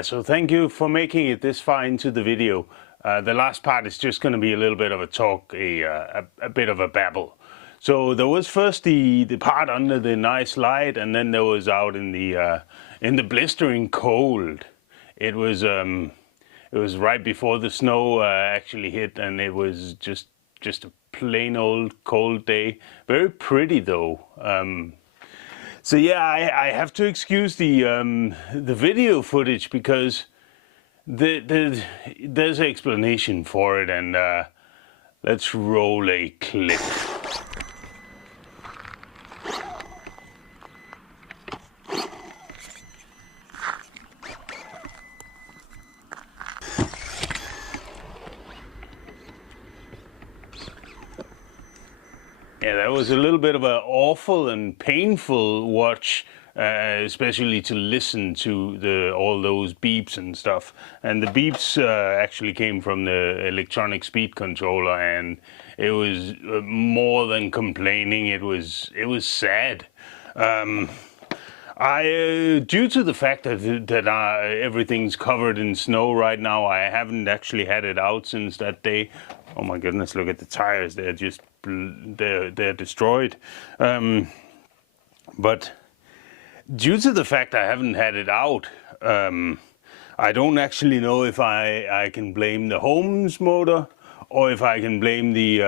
Yeah, so thank you for making it this far into the video. The last part is just going to be a little bit of a talk, a bit of a babble. So there was first the part under the nice light, and then there was out in the blistering cold. It was right before the snow actually hit, and it was just a plain old cold day. Very pretty though. So yeah, I have to excuse the video footage because there's an explanation for it, and let's roll a clip. Yeah, that was a little bit of an awful and painful watch, especially to listen to all those beeps and stuff. And the beeps actually came from the electronic speed controller, and it was more than complaining. It was sad. Due to the fact that everything's covered in snow right now, I haven't actually had it out since that day. Oh my goodness! Look at the tires; they're destroyed. But due to the fact I haven't had it out, I don't actually know if I can blame the Holmes motor or if I can blame the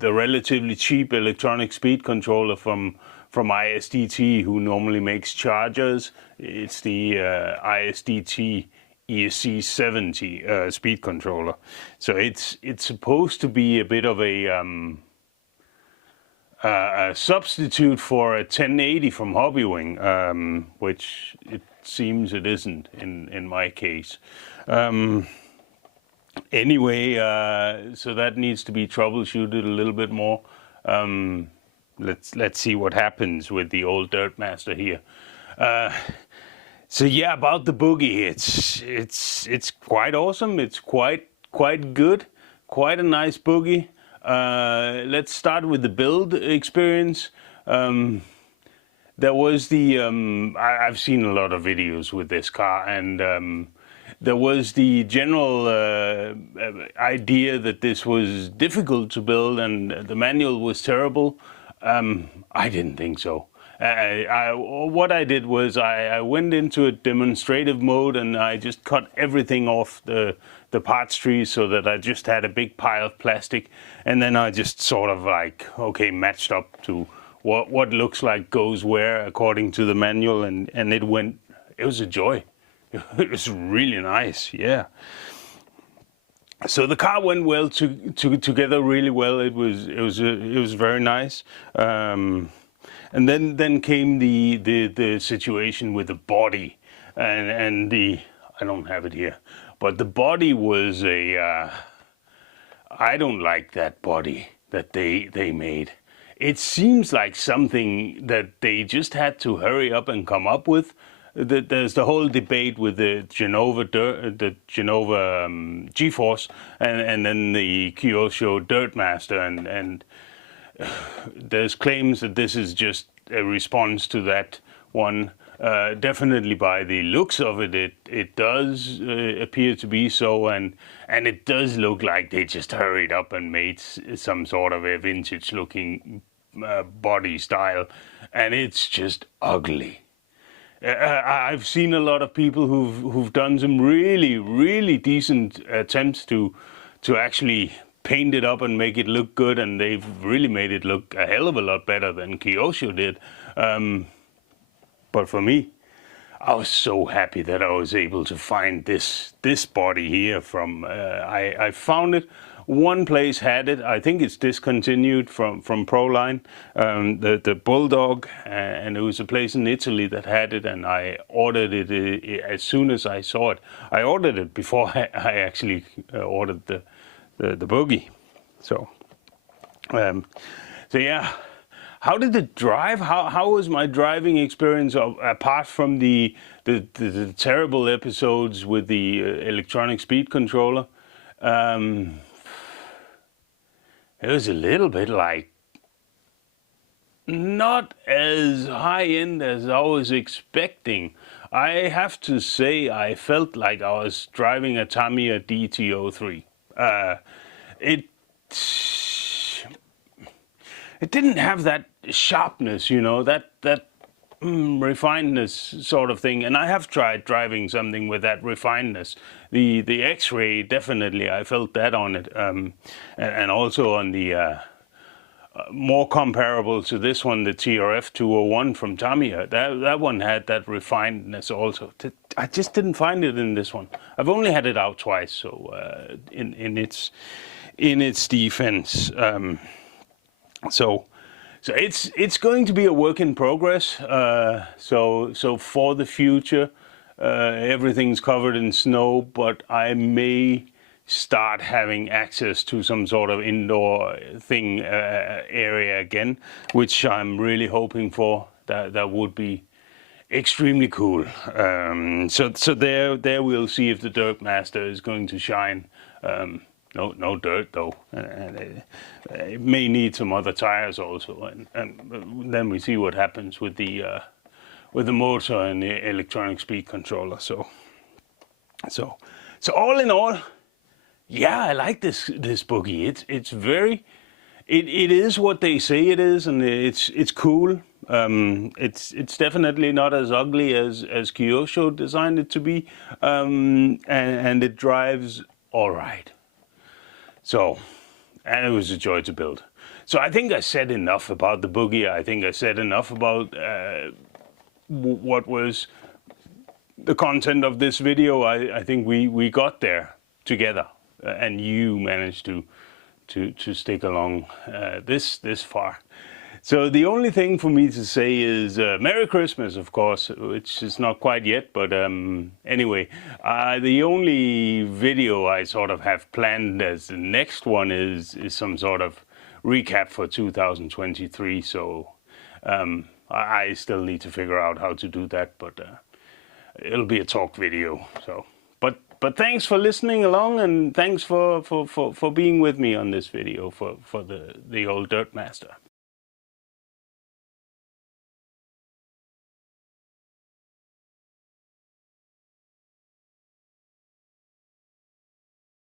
relatively cheap electronic speed controller from ISDT, who normally makes chargers. It's the ISDT ESC70 speed controller. So it's supposed to be a bit of a substitute for a 1080 from Hobbywing, which it seems it isn't in my case. Anyway, so that needs to be troubleshooted a little bit more. Let's see what happens with the old Dirtmaster here. So yeah, about the Buggy, it's quite awesome. It's quite good. Quite a nice Buggy. Let's start with the build experience. There was I've seen a lot of videos with this car, and there was the general idea that this was difficult to build and the manual was terrible. I didn't think so. What I did was I went into a demonstrative mode, and I just cut everything off the parts tree so that I just had a big pile of plastic, and then I just sort of matched up to what looks like goes where according to the manual, and it was a joy. It was really nice, yeah. So the car went well together really well. It was very nice. And then came the situation with the body, and I don't have it here, but the body was I don't like that body that they made. It seems like something that they just had to hurry up and come up with. There's the whole debate with the Genova G-Force and then the Kyosho Dirtmaster, and there's claims that this is just a response to that one. Definitely by the looks of it, it does appear to be so, and it does look like they just hurried up and made some sort of a vintage looking body style, and it's just ugly. I've seen a lot of people who've done some really decent attempts to actually paint it up and make it look good, and they've really made it look a hell of a lot better than Kyosho did. But for me, I was so happy that I was able to find this body here from. I found it. One place had it. I think it's discontinued from Proline, the Bulldog, and it was a place in Italy that had it, and I ordered it as soon as I saw it. I ordered it before I actually ordered the Buggy. So yeah. How did it drive? How was my driving experience apart from the terrible episodes with the electronic speed controller? It was a little bit like not as high end as I was expecting. I have to say I felt like I was driving a Tamiya DT03. It it didn't have that sharpness, you know, that refinedness sort of thing. And I have tried driving something with that refinedness. The X-Ray, definitely, I felt that on it, and also on the more comparable to this one, the TRF 201 from Tamiya. That one had that refinedness also. I just didn't find it in this one. I've only had it out twice, so in its defense. So it's going to be a work in progress. So for the future, everything's covered in snow, but I may start having access to some sort of indoor thing area again, which I'm really hoping for. That would be extremely cool. So there we'll see if the Dirtmaster is going to shine. No dirt though, and it may need some other tires also, and then we see what happens with the motor and the electronic speed controller. So all in all, yeah, I like this Buggy. It's very, it is what they say it is, and it's cool. It's definitely not as ugly as Kyosho designed it to be, and it drives all right. So, and it was a joy to build. So I think I said enough about the Buggy. I think I said enough about what was the content of this video. I think we got there together, and you managed to stick along this far. So the only thing for me to say is Merry Christmas, of course, which is not quite yet, but anyway, the only video I sort of have planned as the next one is some sort of recap for 2023. So I still need to figure out how to do that, but it'll be a talk video. So, but thanks for listening along, and thanks for being with me on this video for the old Dirtmaster.